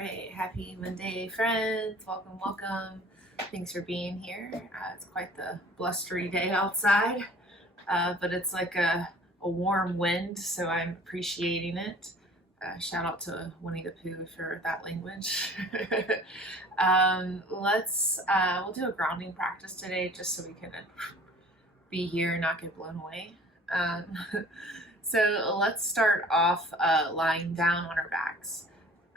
right, happy Monday, friends. Welcome. Thanks for being here. It's quite the blustery day outside, but it's like a warm wind, so I'm appreciating it. Shout out to Winnie the Pooh for that language. We'll do a grounding practice today just so we can be here and not get blown away. Um, so let's start off lying down on our backs.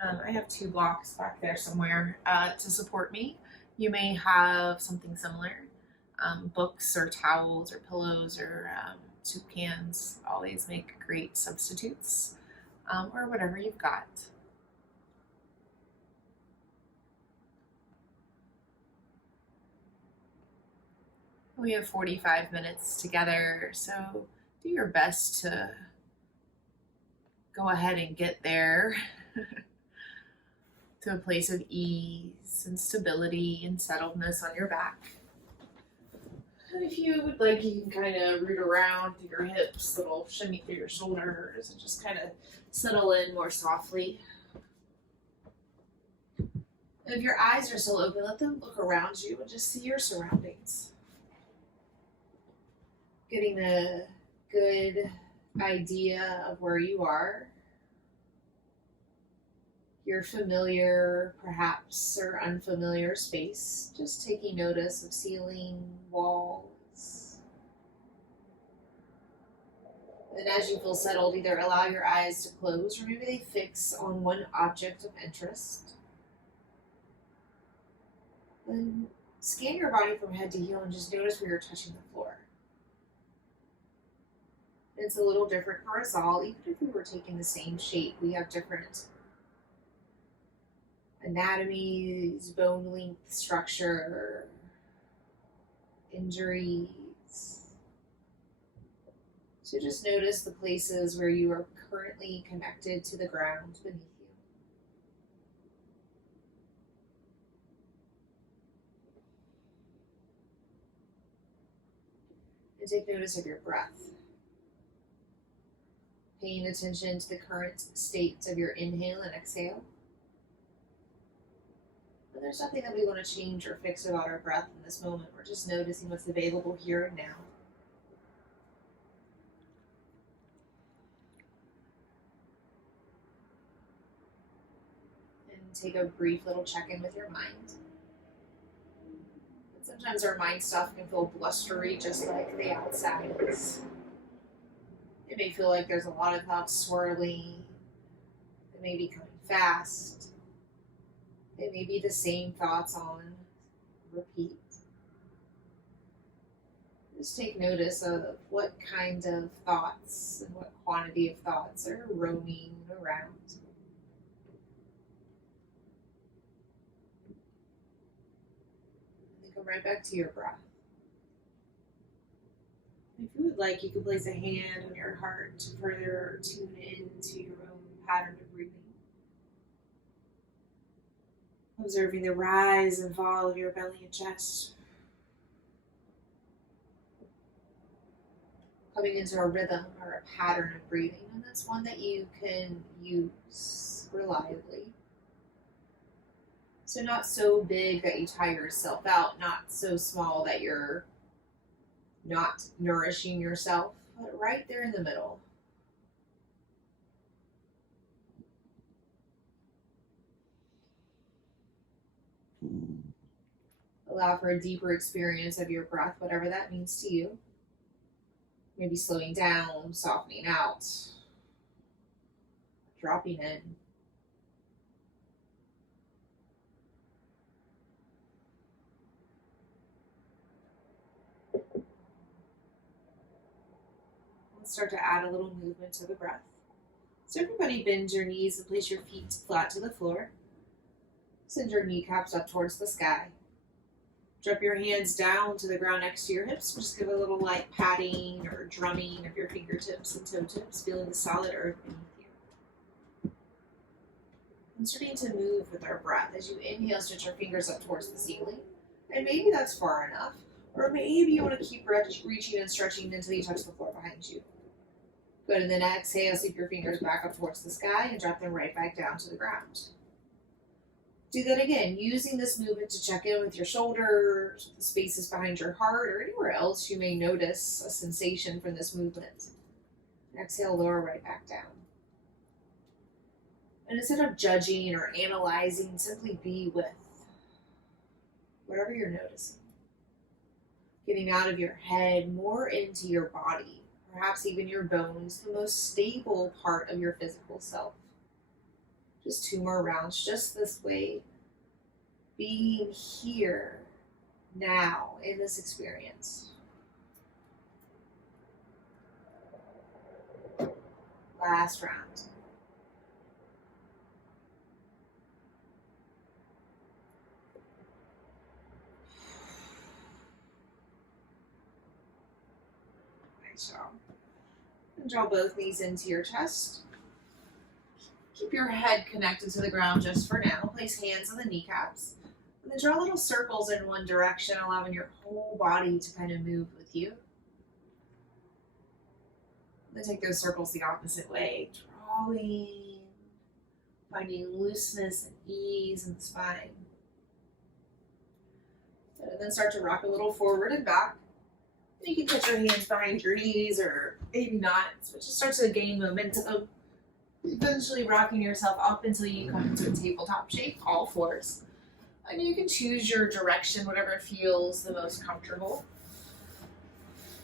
I have 2 blocks back there somewhere to support me. You may have something similar, books or towels or pillows or soup cans always make great substitutes, or whatever you've got. We have 45 minutes together, so do your best to go ahead and get there. To a place of ease and stability and settledness on your back. And if you would like, you can kind of root around through your hips, little shimmy through your shoulders, and just kind of settle in more softly. And if your eyes are still open, let them look around you and just see your surroundings. Getting a good idea of where you are. Your familiar, perhaps, or unfamiliar space. Just taking notice of ceiling, walls. And as you feel settled, either allow your eyes to close or maybe they fix on one object of interest. Then scan your body from head to heel and just notice where you're touching the floor. It's a little different for us all. Even if we were taking the same shape, we have different anatomies, bone length, structure, injuries. So just notice the places where you are currently connected to the ground beneath you. And take notice of your breath. Paying attention to the current state of your inhale and exhale. But there's nothing that we want to change or fix about our breath in this moment. We're just noticing what's available here and now. And take a brief little check-in with your mind. And sometimes our mind stuff can feel blustery, just like the outside is. It may feel like there's a lot of thoughts swirling. It may be coming fast. It may be the same thoughts on repeat. Just take notice of what kind of thoughts and what quantity of thoughts are roaming around. And then come right back to your breath. If you would like, you can place a hand on your heart to further tune into your own pattern of breathing. Observing the rise and fall of your belly and chest. Coming into a rhythm or a pattern of breathing, and that's one that you can use reliably. So not so big that you tire yourself out, not so small that you're not nourishing yourself, but right there in the middle. Allow for a deeper experience of your breath, whatever that means to you. Maybe slowing down, softening out, dropping in. Let's start to add a little movement to the breath. So everybody bend your knees and place your feet flat to the floor. Send your kneecaps up towards the sky. Drop your hands down to the ground next to your hips. Just give a little light patting or drumming of your fingertips and toe tips, feeling the solid earth beneath you. And starting to move with our breath. As you inhale, stretch your fingers up towards the ceiling. And maybe that's far enough. Or maybe you want to keep reaching and stretching until you touch the floor behind you. Good, and then exhale, sweep your fingers back up towards the sky and drop them right back down to the ground. Do that again, using this movement to check in with your shoulders, the spaces behind your heart, or anywhere else you may notice a sensation from this movement. Exhale, lower right back down. And instead of judging or analyzing, simply be with whatever you're noticing. Getting out of your head, more into your body, perhaps even your bones, the most stable part of your physical self. Just 2 more rounds, just this way. Being here, now, in this experience. Last round. Nice job. And draw both knees into your chest. Keep your head connected to the ground just for now. Place hands on the kneecaps. And then draw little circles in one direction, allowing your whole body to kind of move with you. And then take those circles the opposite way. Drawing, finding looseness and ease in the spine. And then start to rock a little forward and back. And you can put your hands behind your knees or maybe not, but just start to gain momentum. Eventually rocking yourself up until you come into a tabletop shape, all fours. And you can choose your direction, whatever feels the most comfortable.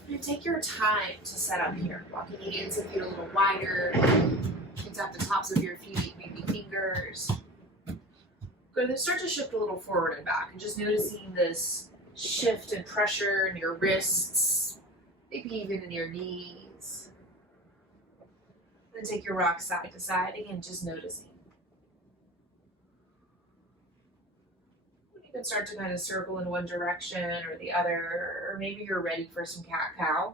And take your time to set up here. Walking the hands and feet a little wider. Kick up the tops of your feet, maybe fingers. Good, then start to shift a little forward and back. And just noticing this shift and pressure in your wrists, maybe even in your knees. Then take your rock side to side. Again, just noticing. You can start to kind of circle in one direction or the other, or maybe you're ready for some cat-cow.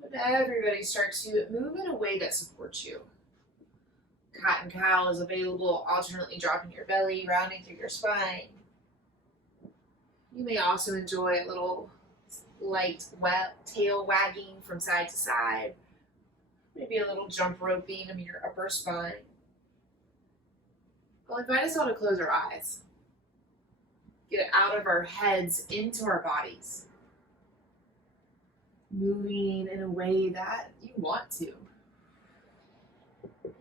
But everybody starts to move in a way that supports you. Cat and cow is available, alternately dropping your belly, rounding through your spine. You may also enjoy a little light tail wagging from side to side. Maybe a little jump roping of your upper spine. I'll invite us all to close our eyes. Get out of our heads into our bodies. Moving in a way that you want to.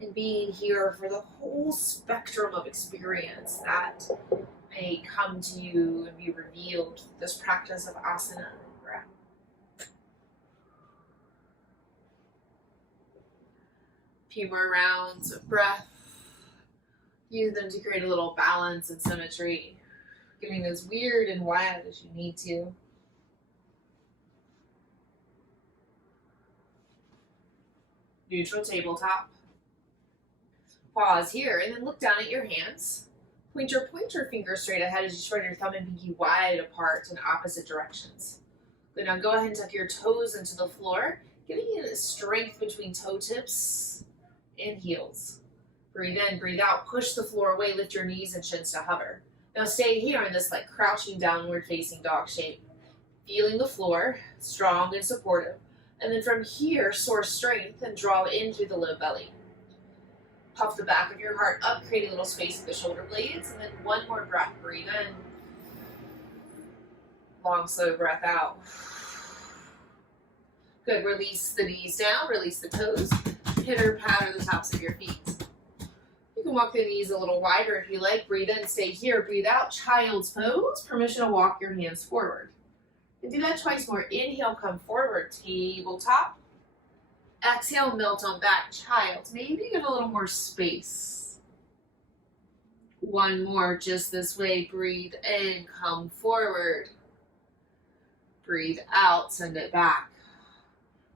And being here for the whole spectrum of experience that may come to you and be revealed through this practice of asana and breath. A few more rounds of breath. Use them to create a little balance and symmetry, getting as weird and wild as you need to. Neutral tabletop. Pause here and then look down at your hands. Point your pointer finger straight ahead as you spread your thumb and pinky wide apart in opposite directions. Good, now go ahead and tuck your toes into the floor, getting strength between toe tips and heels. Breathe in, breathe out, push the floor away, lift your knees and shins to hover. Now stay here in this like crouching downward facing dog shape. Feeling the floor, strong and supportive. And then from here, source strength and draw in through the low belly. Puff the back of your heart up, creating a little space at the shoulder blades. And then one more breath, breathe in. Long, slow breath out. Good, release the knees down, release the toes. Pitter patter the tops of your feet. You can walk the knees a little wider if you like. Breathe in, stay here. Breathe out, child's pose. Permission to walk your hands forward. And do that twice more. Inhale, come forward, tabletop. Exhale, melt on back, child. Maybe get a little more space. One more, just this way. Breathe in, come forward. Breathe out, send it back.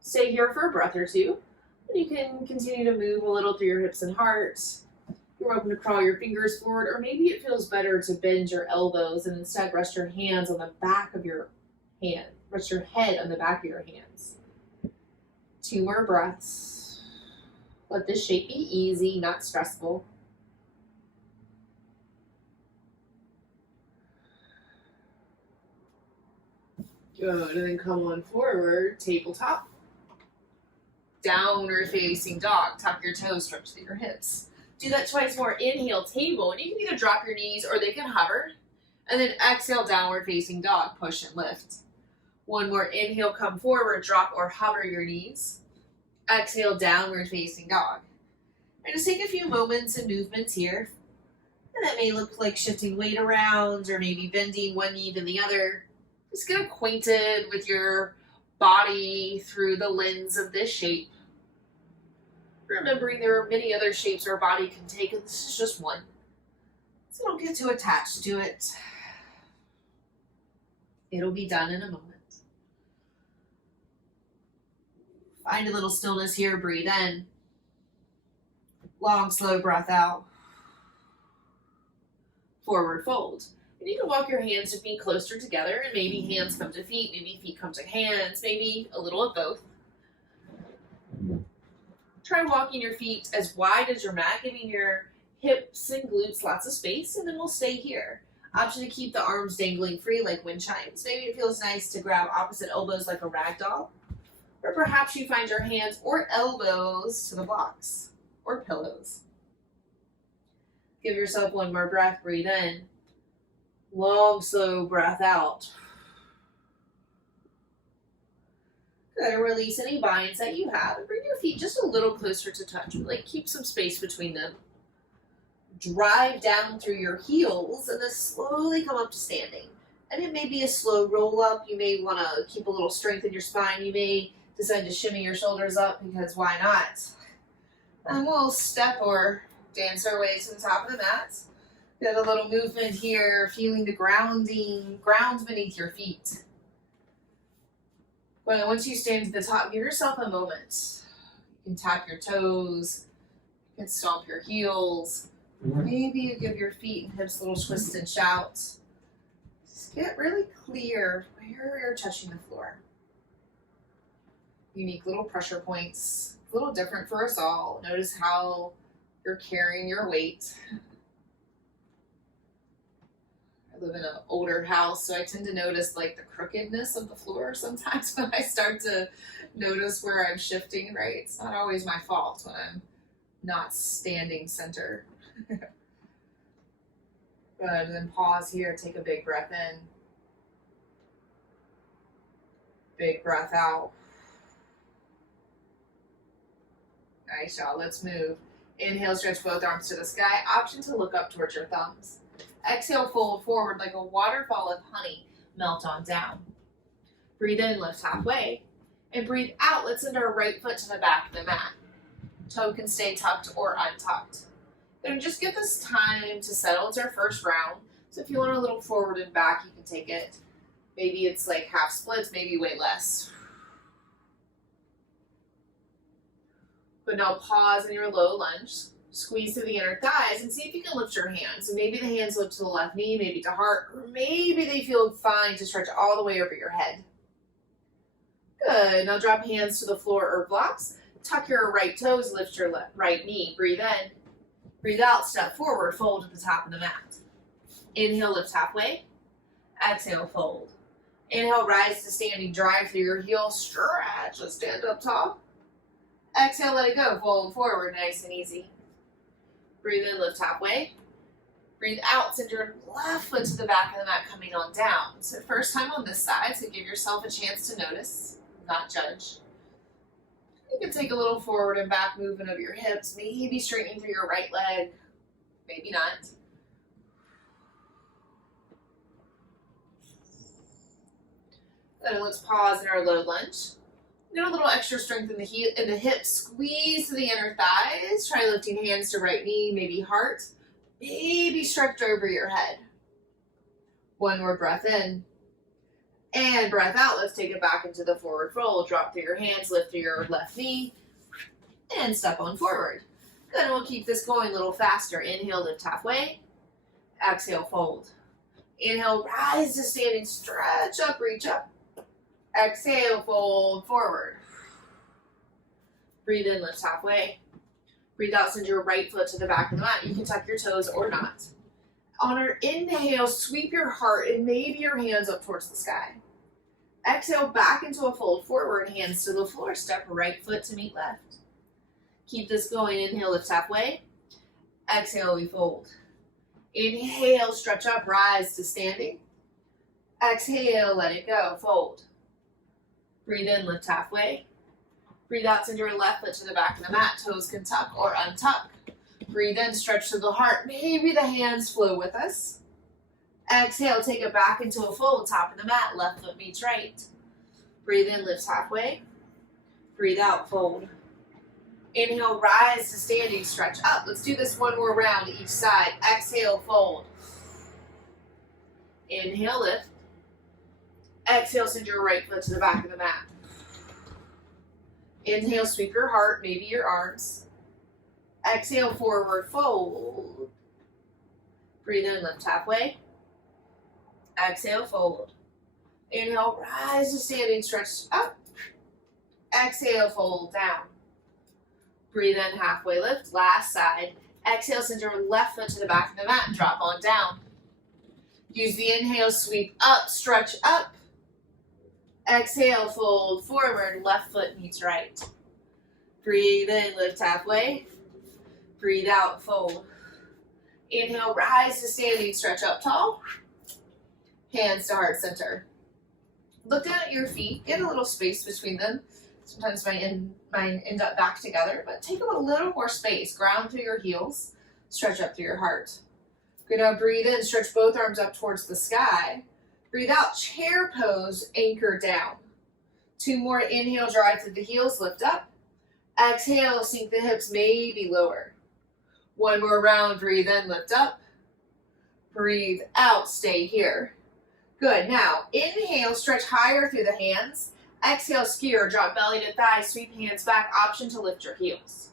Stay here for a breath or two. And you can continue to move a little through your hips and heart. You're welcome to crawl your fingers forward, or maybe it feels better to bend your elbows and instead rest your hands on the back of your hand. Rest your head on the back of your hands. 2 more breaths. Let this shape be easy, not stressful. Good, and then come on forward, tabletop. Downward facing dog. Tuck your toes, stretch through your hips. Do that twice more. Inhale, table, and you can either drop your knees or they can hover. And then exhale, downward facing dog, push and lift. One more. Inhale, come forward, drop or hover your knees. Exhale, downward facing dog. And just take a few moments and movements here. And that may look like shifting weight around or maybe bending one knee to the other. Just get acquainted with your body through the lens of this shape. Remembering there are many other shapes our body can take, and this is just one. So don't get too attached to it. It'll be done in a moment. Find a little stillness here, breathe in. Long, slow breath out. Forward fold. And you can walk your hands to feet closer together, and maybe hands come to feet, maybe feet come to hands, maybe a little of both. Try walking your feet as wide as your mat, giving your hips and glutes lots of space, and then we'll stay here. Option to keep the arms dangling free like wind chimes. Maybe it feels nice to grab opposite elbows like a rag doll. Or perhaps you find your hands or elbows to the blocks or pillows. Give yourself one more breath, breathe in. Long, slow breath out. Good, and release any binds that you have and bring your feet just a little closer to touch. Like keep some space between them. Drive down through your heels and then slowly come up to standing. And it may be a slow roll up. You may want to keep a little strength in your spine. You may decide to shimmy your shoulders up because why not? And we'll step or dance our way to the top of the mat. Get a little movement here, feeling the ground beneath your feet. But once you stand to the top, give yourself a moment. You can tap your toes, you can stomp your heels. Maybe you give your feet and hips a little twist and shout. Just get really clear where you're touching the floor. Unique little pressure points, a little different for us all. Notice how you're carrying your weight. I live in an older house, so I tend to notice like the crookedness of the floor sometimes when I start to notice where I'm shifting, right? It's not always my fault when I'm not standing center. Good, and then pause here, take a big breath in. Big breath out. Nice, y'all, let's move. Inhale, stretch both arms to the sky. Option to look up towards your thumbs. Exhale, fold forward like a waterfall of honey. Melt on down. Breathe in, lift halfway. And breathe out, let's send our right foot to the back of the mat. Toe can stay tucked or untucked. Then just give this time to settle. It's our first round. So if you want a little forward and back, you can take it. Maybe it's like half splits, maybe way less. But now pause in your low lunge. Squeeze through the inner thighs and see if you can lift your hands. So maybe the hands lift to the left knee, maybe to heart, or maybe they feel fine to stretch all the way over your head. Good. Now drop hands to the floor or blocks. Tuck your right toes, lift your right knee. Breathe in. Breathe out, step forward, fold at the top of the mat. Inhale, lift halfway. Exhale, fold. Inhale, rise to standing, drive through your heels, stretch, let's stand up tall. Exhale, let it go, fold forward, nice and easy. Breathe in, lift halfway. Breathe out, send your left foot to the back of the mat, coming on down. So first time on this side, so give yourself a chance to notice, not judge. You can take a little forward and back movement of your hips, maybe straightening through your right leg, maybe not. Then let's pause in our low lunge. Get a little extra strength in the hips, squeeze to the inner thighs, try lifting hands to right knee, maybe heart, maybe stretch over your head. One more breath in. And breath out, let's take it back into the forward fold. Drop through your hands, lift through your left knee, and step on forward. Good, and we'll keep this going a little faster. Inhale, lift halfway. Exhale, fold. Inhale, rise to standing, stretch up, reach up. Exhale, fold forward. Breathe in, lift halfway. Breathe out, send your right foot to the back of the mat. You can tuck your toes or not. On our inhale, sweep your heart and maybe your hands up towards the sky. Exhale, back into a fold forward, hands to the floor. Step right foot to meet left. Keep this going. Inhale, lift halfway. Exhale, we fold. Inhale, stretch up, rise to standing. Exhale, let it go, fold. Breathe in, lift halfway. Breathe out, send your left foot to the back of the mat. Toes can tuck or untuck. Breathe in, stretch to the heart. Maybe the hands flow with us. Exhale, take it back into a fold, top of the mat. Left foot meets right. Breathe in, lift halfway. Breathe out, fold. Inhale, rise to standing, stretch up. Let's do this one more round each side. Exhale, fold. Inhale, lift. Exhale, send your right foot to the back of the mat. Inhale, sweep your heart, maybe your arms. Exhale, forward fold. Breathe in, lift halfway. Exhale, fold. Inhale, rise to standing, stretch up. Exhale, fold down. Breathe in, halfway lift, last side. Exhale, send your left foot to the back of the mat and drop on down. Use the inhale, sweep up, stretch up. Exhale, fold forward, left foot meets right. Breathe in, lift halfway. Breathe out, fold. Inhale, rise to standing, stretch up tall. Hands to heart center. Look down at your feet, get a little space between them. Sometimes mine end up back together, but take a little more space. Ground through your heels, stretch up through your heart. Good, now breathe in, stretch both arms up towards the sky. Breathe out, chair pose, anchor down. 2 more, inhale, drive through the heels, lift up. Exhale, sink the hips, maybe lower. 1 more round, breathe in, lift up. Breathe out, stay here. Good, now inhale, stretch higher through the hands. Exhale, skier, drop belly to thigh, sweep hands back, option to lift your heels.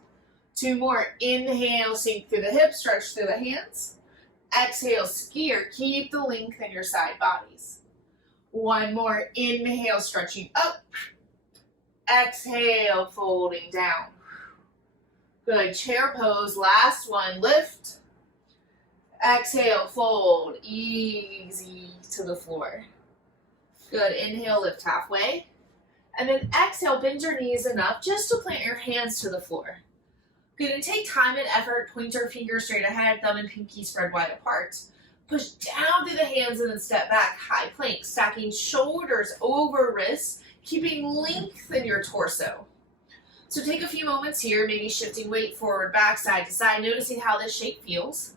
2 more, inhale, sink through the hips, stretch through the hands. Exhale, skier, keep the length in your side bodies. 1 more, inhale, stretching up. Exhale, folding down. Good, chair pose, last one, lift. Exhale, fold, easy to the floor. Good, inhale, lift halfway. And then exhale, bend your knees enough just to plant your hands to the floor. Good, and take time and effort, pointer finger straight ahead, thumb and pinky spread wide apart. Push down through the hands and then step back, high plank, stacking shoulders over wrists, keeping length in your torso. So take a few moments here, maybe shifting weight forward, back, side to side, noticing how this shape feels.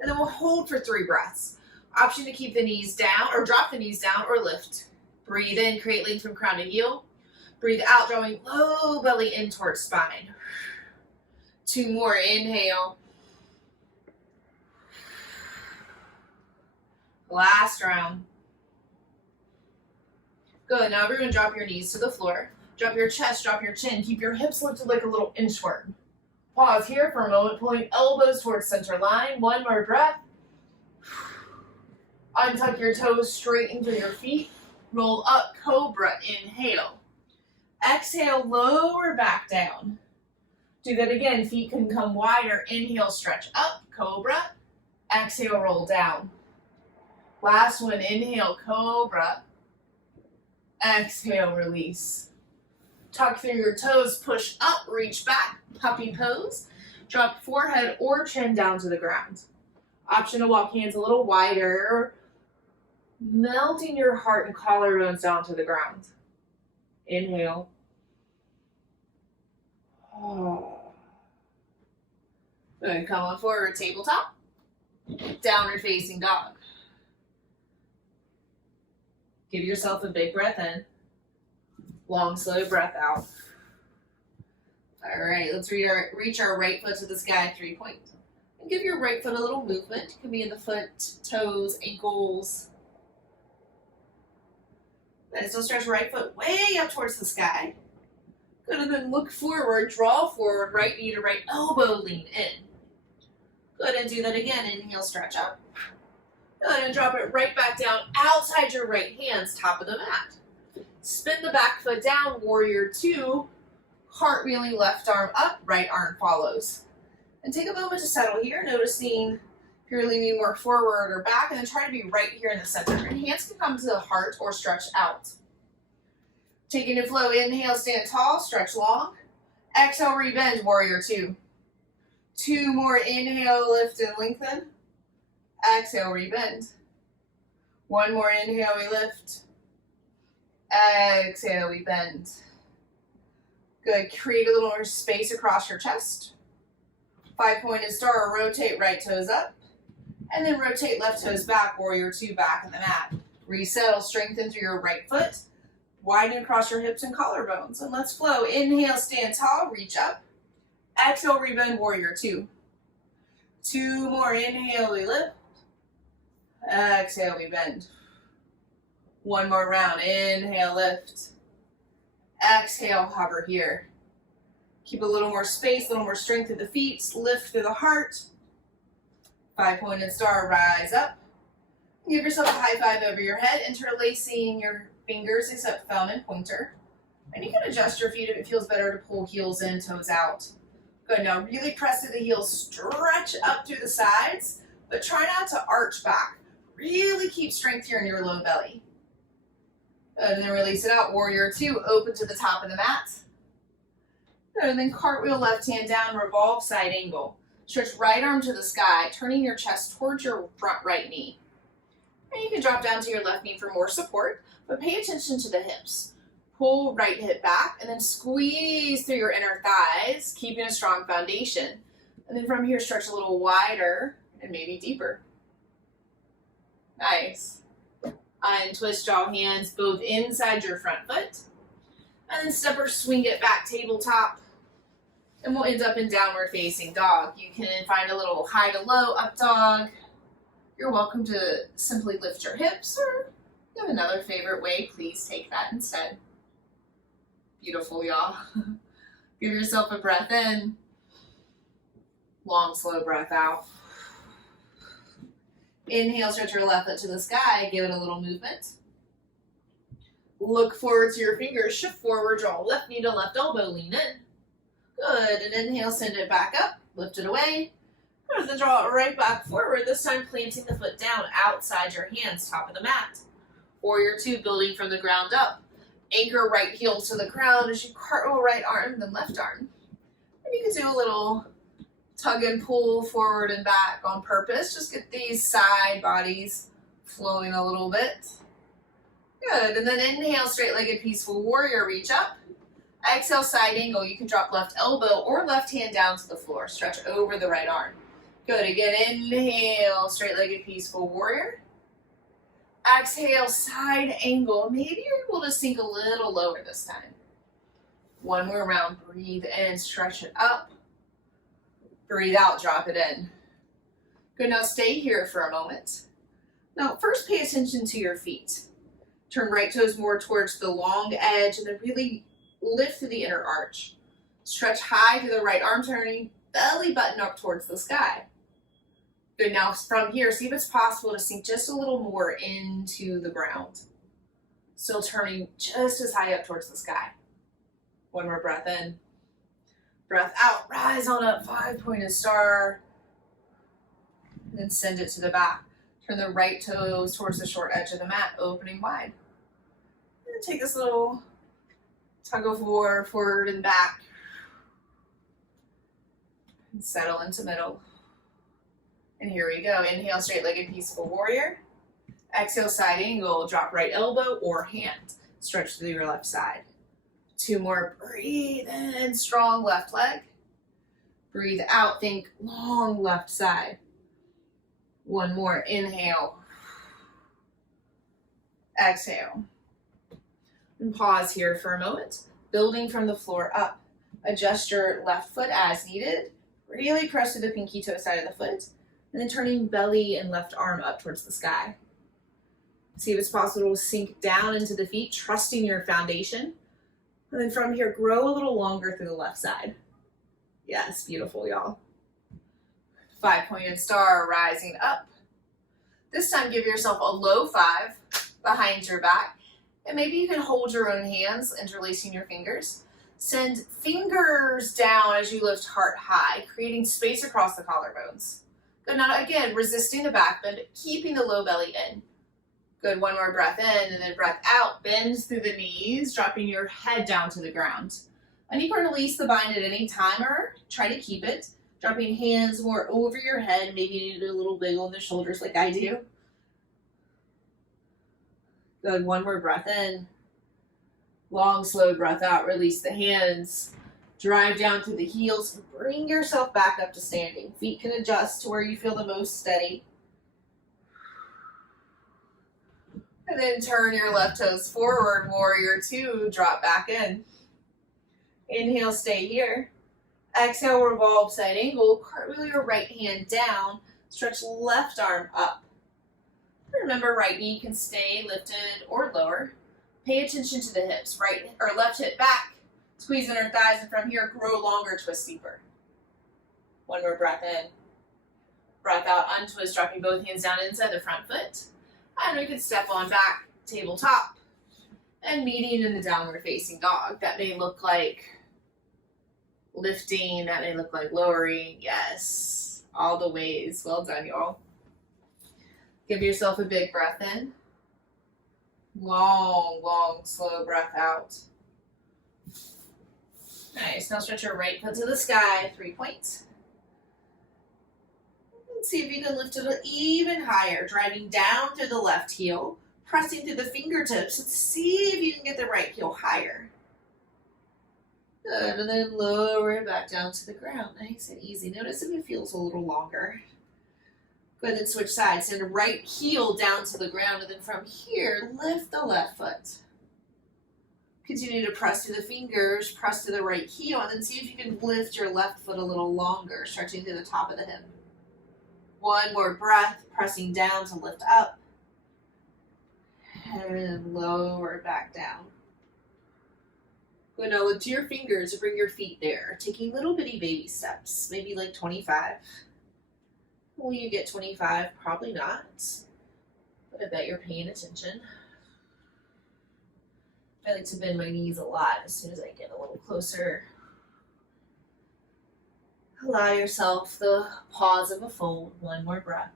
And then we'll hold for 3 breaths. Option to keep the knees down or drop the knees down or lift. Breathe in, create length from crown to heel. Breathe out, drawing low belly in towards spine. 2 more, inhale. Last round. Good, now everyone drop your knees to the floor. Drop your chest, drop your chin. Keep your hips lifted like a little inchworm. Pause here for a moment, pulling elbows towards center line. 1 more breath. Untuck your toes, straighten through your feet. Roll up, cobra, inhale. Exhale, lower back down. Do that again, feet can come wider. Inhale, stretch up, cobra. Exhale, roll down. Last one, inhale, cobra. Exhale, release. Tuck through your toes, push up, reach back, puppy pose. Drop forehead or chin down to the ground. Option to walk hands a little wider, melting your heart and collarbones down to the ground. Inhale. Good, come on forward, tabletop. Downward facing dog. Give yourself a big breath in. Long, slow breath out. All right, let's reach our right foot to the sky, 3 points. And give your right foot a little movement. It can be in the foot, toes, ankles. Then still stretch right foot way up towards the sky. Good, and then look forward, draw forward, right knee to right elbow, lean in. Good, and do that again. Inhale, stretch up. Good, and drop it right back down outside your right hands, top of the mat. Spin the back foot down, warrior 2. Cartwheeling left arm up, right arm follows. And take a moment to settle here, noticing if you're leaning more forward or back, and then try to be right here in the center. And hands can come to the heart or stretch out. Taking a flow, inhale, stand tall, stretch long. Exhale, rebend, warrior 2. 2 more. Inhale, lift and lengthen. Exhale, rebend. 1 more. Inhale, we lift. Exhale, we bend. Good. Create a little more space across your chest. 5-pointed star, rotate right toes up. And then rotate left toes back, warrior 2 back in the mat. Resettle, strengthen through your right foot. Widen across your hips and collarbones. And let's flow. Inhale, stand tall, reach up. Exhale, rebend, warrior 2. 2 more. Inhale, we lift. Exhale, we bend. 1 more round. Inhale, lift. Exhale, hover here. Keep a little more space, a little more strength through the feet. Lift through the heart. 5-pointed star, rise up. Give yourself a high five over your head, interlacing your fingers except thumb and pointer. And you can adjust your feet if it feels better to pull heels in, toes out. Good, now really press through the heels, stretch up through the sides, but try not to arch back. Really keep strength here in your low belly. Good, and then release it out, warrior 2, open to the top of the mat. Good, and then cartwheel left hand down, revolve side angle. Stretch right arm to the sky, turning your chest towards your front right knee. And you can drop down to your left knee for more support, but pay attention to the hips. Pull right hip back and then squeeze through your inner thighs, keeping a strong foundation. And then from here, stretch a little wider and maybe deeper. Nice. Untwist your hands both inside your front foot. And then step or swing it back tabletop. And we'll end up in downward facing dog. You can find a little high to low up dog. You're welcome to simply lift your hips, or if you have another favorite way, please take that instead. Beautiful, y'all. Give yourself a breath in. Long, slow breath out. Inhale, stretch your left foot to the sky. Give it a little movement. Look forward to your fingers. Shift forward, draw left knee to left elbow, lean in. Good, and inhale, send it back up. Lift it away. Then draw it right back forward, this time planting the foot down outside your hands, top of the mat. Warrior 2, building from the ground up. Anchor right heel to the ground as you cartwheel right arm, then left arm. And you can do a little tug and pull forward and back on purpose. Just get these side bodies flowing a little bit. Good, and then inhale, straight-legged peaceful warrior, reach up. Exhale, side angle. You can drop left elbow or left hand down to the floor. Stretch over the right arm. Good, again, inhale, straight-legged peaceful warrior. Exhale, side angle. Maybe you're able to sink a little lower this time. 1 more round, breathe in, stretch it up. Breathe out, drop it in. Good, now stay here for a moment. Now, first pay attention to your feet. Turn right toes more towards the long edge and then really lift through the inner arch. Stretch high through the right arm, turning belly button up towards the sky. Good, now from here, see if it's possible to sink just a little more into the ground. Still turning just as high up towards the sky. 1 more breath in. Breath out, rise on up, 5-pointed star. And then send it to the back. Turn the right toes towards the short edge of the mat, opening wide. And then take this little tug of war, forward and back. And settle into middle. And here we go. Inhale, straight-legged peaceful warrior. Exhale, side angle. Drop right elbow or hand. Stretch through your left side. 2 more. Breathe in. Strong left leg. Breathe out. Think long left side. 1 more. Inhale. Exhale. And pause here for a moment. Building from the floor up. Adjust your left foot as needed. Really press to the pinky toe side of the foot. And then turning belly and left arm up towards the sky. See if it's possible to sink down into the feet, trusting your foundation. And then from here, grow a little longer through the left side. Yes, beautiful, y'all. 5-pointed star, rising up. This time, give yourself a low 5 behind your back. And maybe you can hold your own hands, interlacing your fingers. Send fingers down as you lift heart high, creating space across the collarbones. Good, now again, resisting the back bend, keeping the low belly in. Good, 1 more breath in, and then breath out. Bend through the knees, dropping your head down to the ground. And you can release the bind at any time or try to keep it. Dropping hands more over your head. Maybe you need a little wiggle in the shoulders like I do. Good, one more breath in. Long, slow breath out. Release the hands. Drive down through the heels. Bring yourself back up to standing. Feet can adjust to where you feel the most steady. And then turn your left toes forward, warrior two, drop back in. Inhale, stay here. Exhale, revolve side angle. Cartwheel your right hand down. Stretch left arm up. Remember, right knee can stay lifted or lower. Pay attention to the hips. Right or left hip back. Squeeze inner thighs, and from here, grow longer, twist deeper. One more breath in. Breath out, untwist, dropping both hands down inside the front foot. And we can step on back, tabletop, and meeting in the downward facing dog. That may look like lifting, that may look like lowering. Yes, all the ways. Well done, y'all. Give yourself a big breath in. Long, long, slow breath out. Nice. Now stretch your right foot to the sky, 3 points. See if you can lift it even higher, driving down through the left heel, pressing through the fingertips, and see if you can get the right heel higher. Good, and then lower it back down to the ground. Nice and easy. Notice if it feels a little longer. Good, then switch sides. Send the right heel down to the ground, and then from here, lift the left foot. Continue to press through the fingers, press to the right heel, and then see if you can lift your left foot a little longer, stretching through the top of the hip. One more breath, pressing down to lift up. And then lower back down. Good, now lift your fingers to bring your feet there, taking little bitty baby steps, maybe like 25. Will you get 25? Probably not. But I bet you're paying attention. I like to bend my knees a lot as soon as I get a little closer. Allow yourself the pause of a fold. One more breath.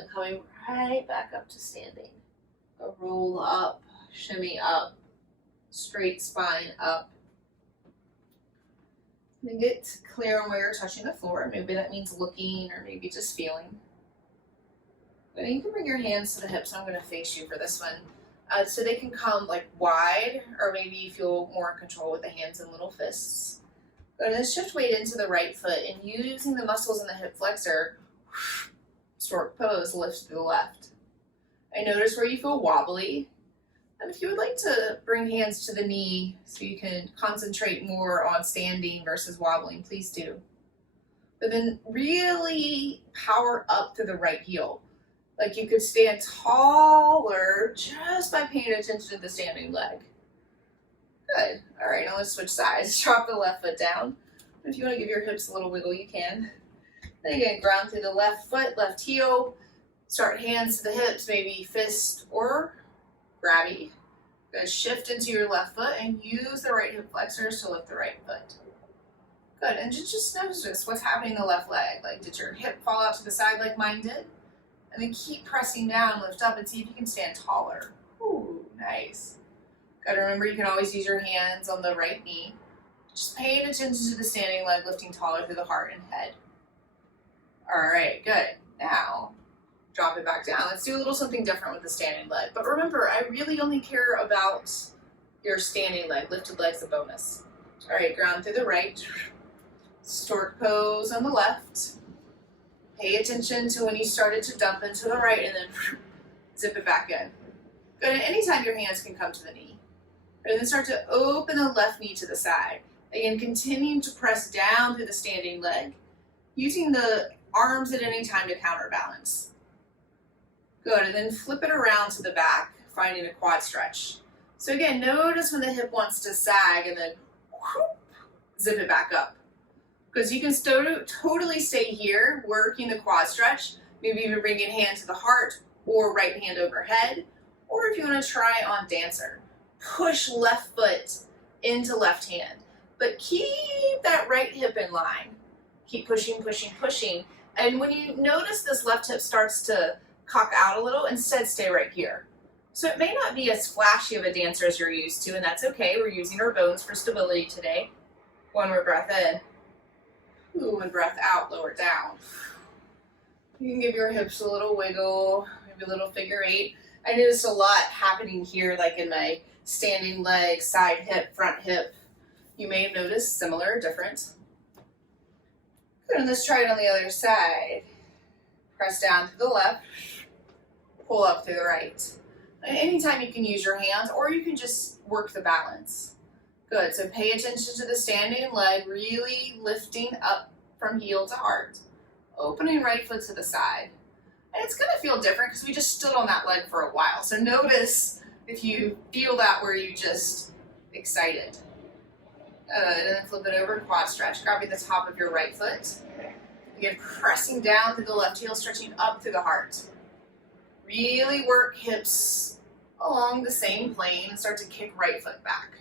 And coming right back up to standing. A roll up, shimmy up, straight spine up. Then get clear on where you're touching the floor. Maybe that means looking or maybe just feeling. Then you can bring your hands to the hips. I'm going to face you for this one. So they can come like wide, or maybe you feel more in control with the hands and little fists. Go to this, shift weight into the right foot, and using the muscles in the hip flexor, stork pose, lift to the left. I notice where you feel wobbly. And if you would like to bring hands to the knee so you can concentrate more on standing versus wobbling, please do. But then really power up to the right heel. Like you could stand taller just by paying attention to the standing leg. Good. All right, now let's switch sides. Drop the left foot down. If you want to give your hips a little wiggle, you can. Then again, ground through the left foot, left heel. Start hands to the hips, maybe fist or grabby. Good. Shift into your left foot and use the right hip flexors to lift the right foot. Good. And just notice what's happening in the left leg. Like, did your hip fall out to the side like mine did? And then keep pressing down, lift up, and see if you can stand taller. Ooh, nice. Gotta remember you can always use your hands on the right knee. Just paying attention to the standing leg, lifting taller through the heart and head. All right, good. Now, drop it back down. Let's do a little something different with the standing leg. But remember, I really only care about your standing leg. Lifted leg's a bonus. All right, ground through the right. Stork pose on the left. Pay attention to when you started to dump into the right and then zip it back in. Good, and anytime your hands can come to the knee. And then start to open the left knee to the side. Again, continuing to press down through the standing leg, using the arms at any time to counterbalance. Good, and then flip it around to the back, finding a quad stretch. So again, notice when the hip wants to sag and then whoop, zip it back up. Because you can totally stay here, working the quad stretch, maybe even bringing hand to the heart or right hand overhead. Or if you want to try on dancer, push left foot into left hand. But keep that right hip in line. Keep pushing, pushing, pushing. And when you notice this left hip starts to cock out a little, instead stay right here. So it may not be as flashy of a dancer as you're used to, and that's okay. We're using our bones for stability today. One more breath in. Ooh, and breath out, lower down. You can give your hips a little wiggle, maybe a little figure 8. I noticed a lot happening here, like in my standing leg, side hip, front hip. You may have noticed similar or different. Good, and let's try it on the other side. Press down to the left, pull up through the right. And anytime you can use your hands, or you can just work the balance. Good, so pay attention to the standing leg, really lifting up from heel to heart. Opening right foot to the side. And it's gonna feel different because we just stood on that leg for a while. So notice if you feel that where you just excited. And then flip it over, quad stretch, grabbing the top of your right foot. Again, pressing down through the left heel, stretching up through the heart. Really work hips along the same plane and start to kick right foot back.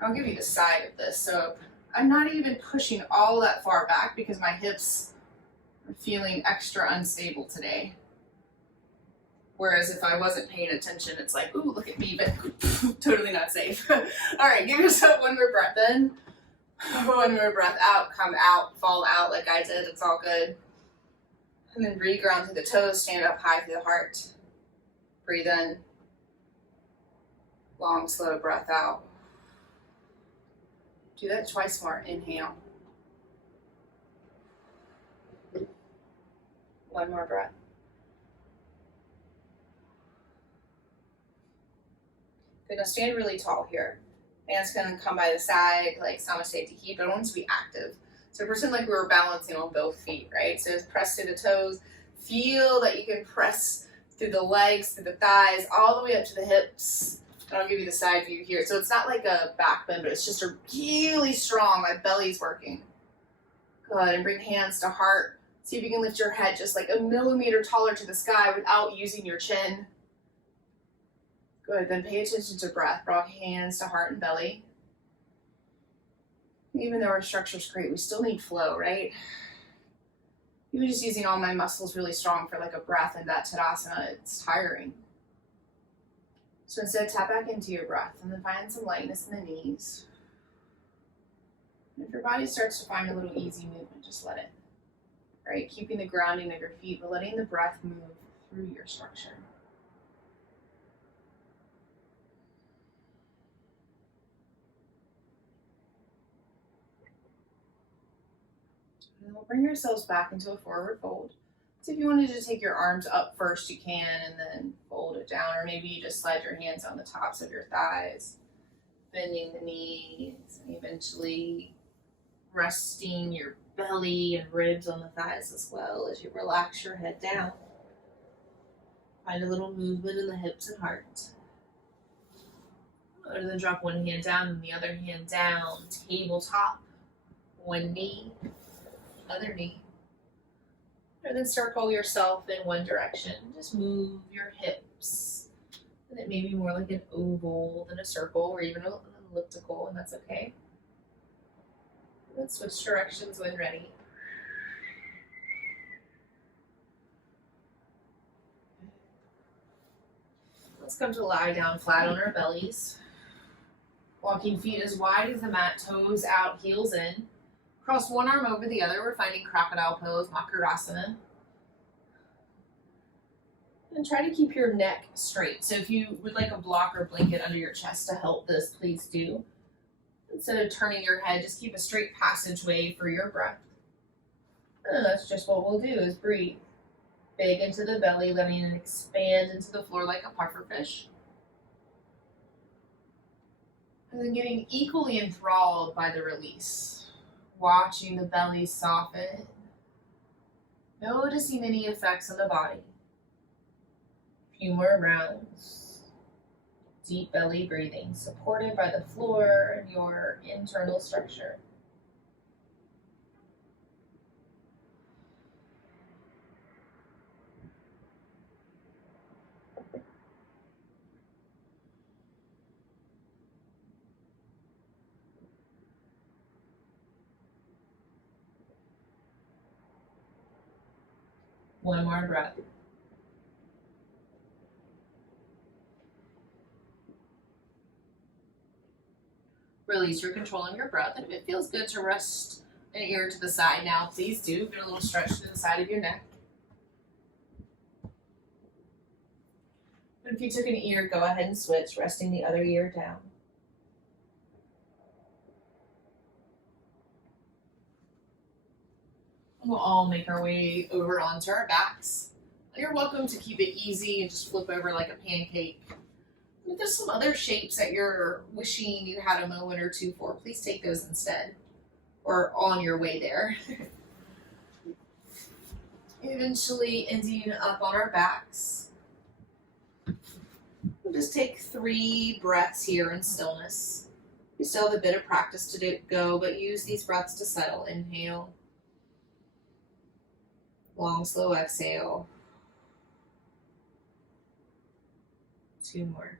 I'll give you the side of this. So I'm not even pushing all that far back because my hips are feeling extra unstable today. Whereas if I wasn't paying attention, it's like, ooh, look at me, but totally not safe. All right, give yourself one more breath in. One more breath out, come out, fall out like I did, it's all good. And then reground through the toes, stand up high through the heart. Breathe in. Long, slow breath out. Do that twice more, inhale. One more breath. Good, now stand really tall here. Hands can come by the side, like samasthiti heat, but I want it to be active. So pretend like we were balancing on both feet, right? So just press through the toes. Feel that you can press through the legs, through the thighs, all the way up to the hips. And I'll give you the side view here. So it's not like a back bend, but it's just a really strong, my belly's working. Good, and bring hands to heart. See if you can lift your head just like a millimeter taller to the sky without using your chin. Good, then pay attention to breath. Bring hands to heart and belly. Even though our structure's great, we still need flow, right? Even just using all my muscles really strong for like a breath in that Tadasana, it's tiring. So instead, tap back into your breath and then find some lightness in the knees. And if your body starts to find a little easy movement, just let it. Right? Keeping the grounding of your feet, but letting the breath move through your structure. And we'll bring ourselves back into a forward fold. So if you wanted to take your arms up first, you can, and then fold it down, or maybe you just slide your hands on the tops of your thighs, bending the knees, and eventually resting your belly and ribs on the thighs as well as you relax your head down. Find a little movement in the hips and heart. And then drop one hand down and the other hand down, tabletop, one knee, other knee. And then circle yourself in one direction. Just move your hips. And it may be more like an oval than a circle or even an elliptical, and that's okay. Then switch directions when ready. Let's come to lie down flat on our bellies. Walking feet as wide as the mat, toes out, heels in. Cross one arm over the other. We're finding crocodile pose, Makarasana. And try to keep your neck straight. So if you would like a block or blanket under your chest to help this, please do. Instead of turning your head, just keep a straight passageway for your breath. And that's just what we'll do, is breathe. Big into the belly, letting it expand into the floor like a pufferfish. And then getting equally enthralled by the release. Watching the belly soften. Noticing any effects on the body. A few more rounds. Deep belly breathing, supported by the floor and your internal structure. One more breath. Release your control in your breath, and if it feels good to rest an ear to the side now, please do. Get a little stretch to the side of your neck. And if you took an ear, go ahead and switch, resting the other ear down. We'll all make our way over onto our backs. You're welcome to keep it easy and just flip over like a pancake. If there's some other shapes that you're wishing you had a moment or two for, please take those instead, or on your way there. Eventually ending up on our backs. We'll just take 3 breaths here in stillness. We still have a bit of practice to go, but use these breaths to settle. Inhale. Long, slow exhale. 2 more.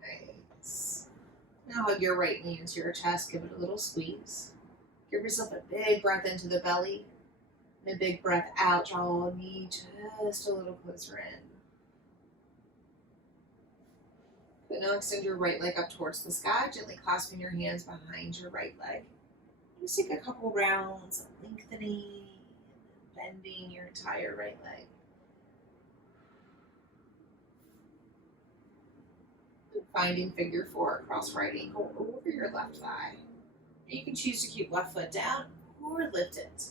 Nice. Now hug your right knee into your chest. Give it a little squeeze. Give yourself a big breath into the belly. And a big breath out. Draw the knee just a little closer in. Good. Now extend your right leg up towards the sky, gently clasping your hands behind your right leg. Just take a couple rounds of lengthening and bending your entire right leg. And finding figure 4 across right ankle over your left thigh. And you can choose to keep left foot down or lift it.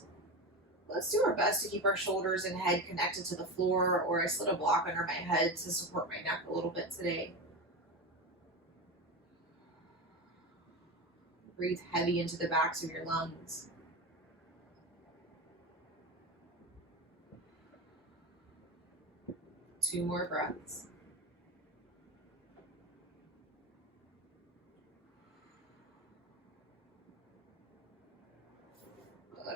Let's do our best to keep our shoulders and head connected to the floor, or I slid a block under my head to support my neck a little bit today. Breathe heavy into the backs of your lungs. Two more breaths.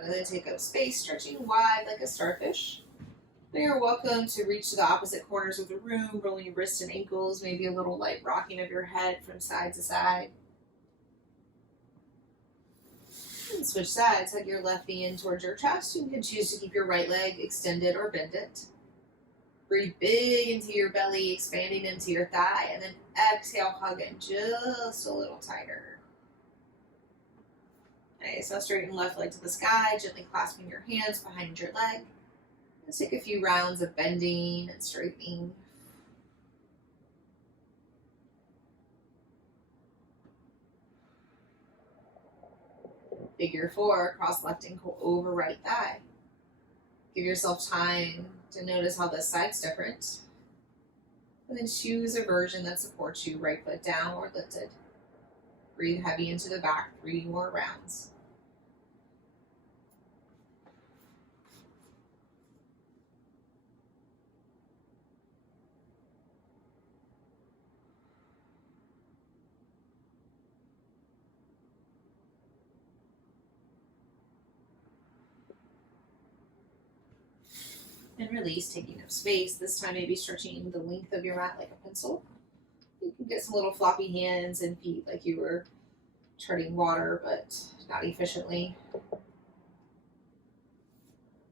And then take up space, stretching wide like a starfish. Now you're welcome to reach to the opposite corners of the room, rolling your wrists and ankles, maybe a little light rocking of your head from side to side. And switch sides, hug your left knee in towards your chest. You can choose to keep your right leg extended or bend it. Breathe big into your belly, expanding into your thigh, and then exhale, hug it just a little tighter. Nice. Now straighten left leg to the sky, gently clasping your hands behind your leg. Let's take a few rounds of bending and straightening. Figure 4, cross left ankle over right thigh. Give yourself time to notice how this side's different. And then choose a version that supports you, right foot down or lifted. Breathe heavy into the back, 3 more rounds. And release, taking up space. This time maybe stretching the length of your mat like a pencil. You can get some little floppy hands and feet like you were treading water, but not efficiently.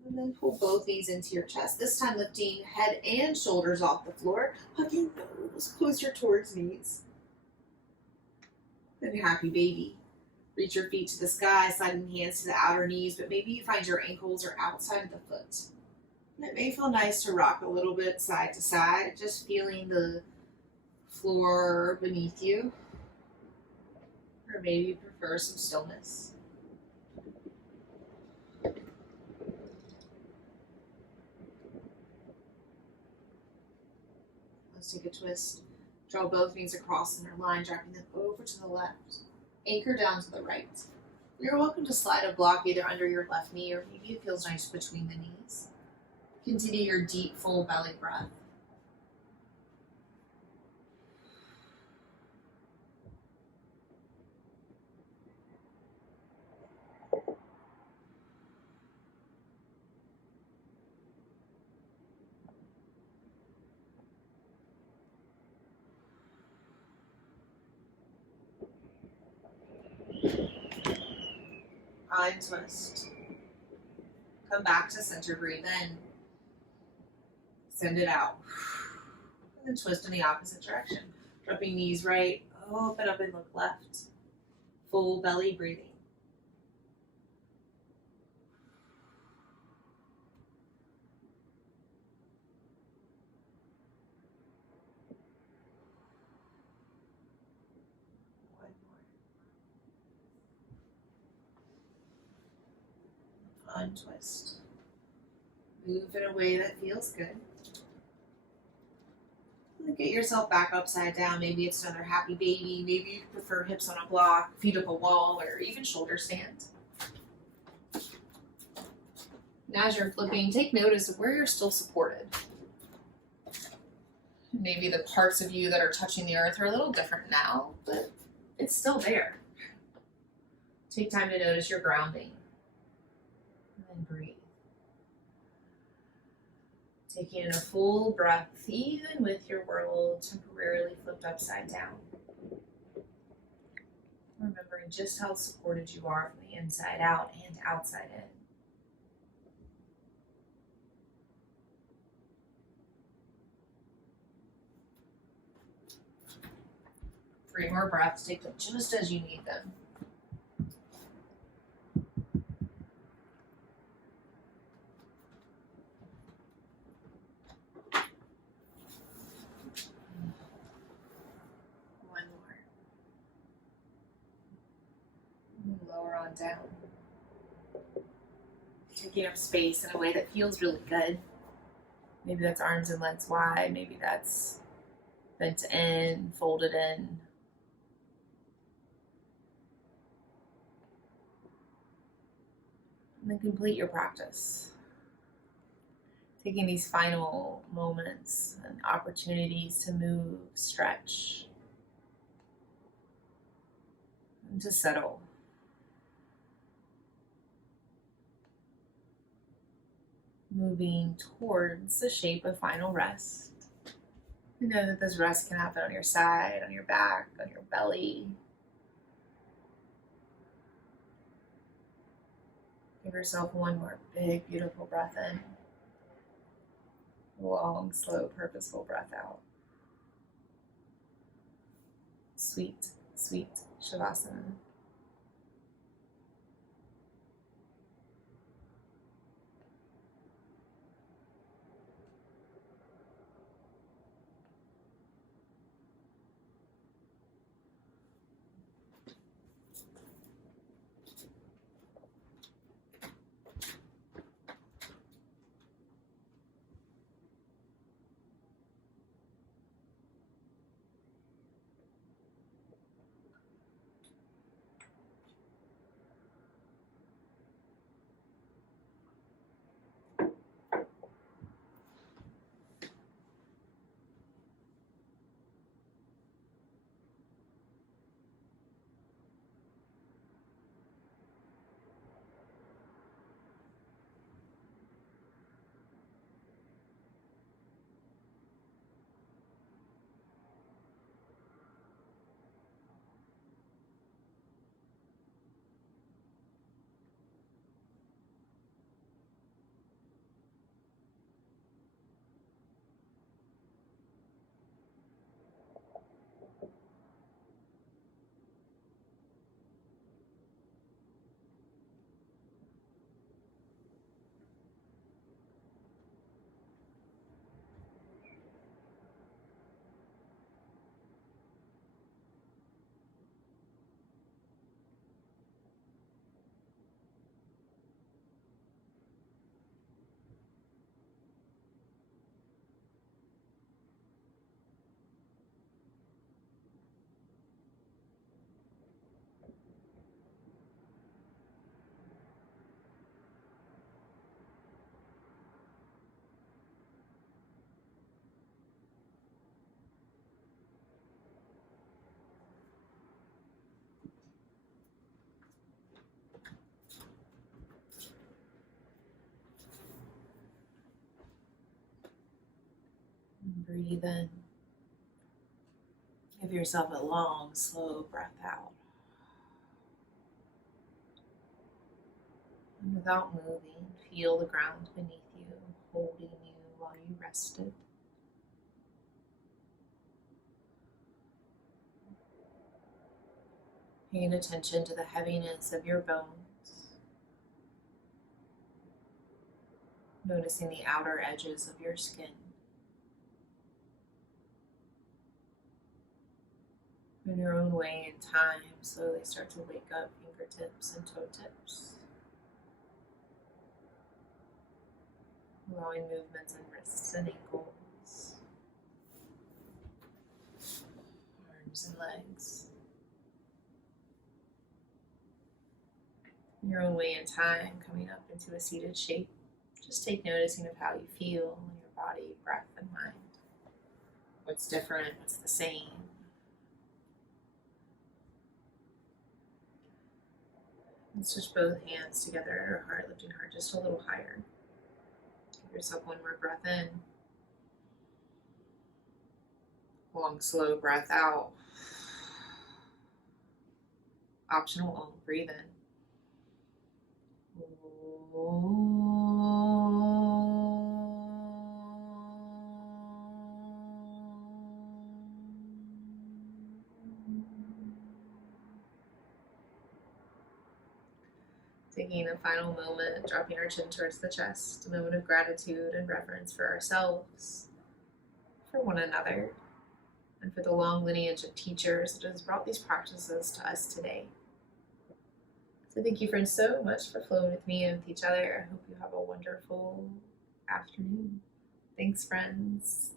And then pull both knees into your chest. This time lifting head and shoulders off the floor, hugging nose closer towards knees. Then happy baby. Reach your feet to the sky, sliding hands to the outer knees, but maybe you find your ankles are outside of the foot. And it may feel nice to rock a little bit side to side, just feeling the floor beneath you. Or maybe you prefer some stillness. Let's take a twist. Draw both knees across in a line, dropping them over to the left. Anchor down to the right. You're welcome to slide a block either under your left knee, or maybe it feels nice between the knees. Continue your deep, full belly breath. Untwist. Come back to center, breathe in. Send it out. And then twist in the opposite direction. Dropping knees right, open up and look left. Full belly breathing. One more. Untwist. Move in a way that feels good. Get yourself back upside down. Maybe it's another happy baby. Maybe you prefer hips on a block, feet up a wall, or even shoulder stand. Now as you're flipping, take notice of where you're still supported. Maybe the parts of you that are touching the earth are a little different now, but it's still there. Take time to notice your grounding. And then breathe. Taking in a full breath, even with your world temporarily flipped upside down. Remembering just how supported you are from the inside out and outside in. Three more breaths, take them just as you need them. One more. Lower on down. Taking up space in a way that feels really good. Maybe that's arms and legs wide. Maybe that's bent in, folded in. And then complete your practice. Taking these final moments and opportunities to move, stretch, and to settle. Moving towards the shape of final rest. You know that this rest can happen on your side, on your back, on your belly. Give yourself one more big, beautiful breath in. Long, slow, purposeful breath out. Sweet, sweet Shavasana. Breathe in. Give yourself a long, slow breath out. And without moving, feel the ground beneath you, holding you while you rested. Paying attention to the heaviness of your bones. Noticing the outer edges of your skin. In your own way and time, slowly start to wake up fingertips and toe tips. Allowing movements in wrists and ankles, arms and legs. In your own way and time, coming up into a seated shape. Just take noticing of how you feel in your body, breath, and mind. What's different, what's the same. And switch both hands together at our heart, lifting heart just a little higher. Give yourself one more breath in. Long, slow breath out. Optional only, breathe in. Taking a final moment, dropping our chin towards the chest, a moment of gratitude and reverence for ourselves, for one another, and for the long lineage of teachers that has brought these practices to us today. So thank you, friends, so much for flowing with me and with each other. I hope you have a wonderful afternoon. Thanks, friends.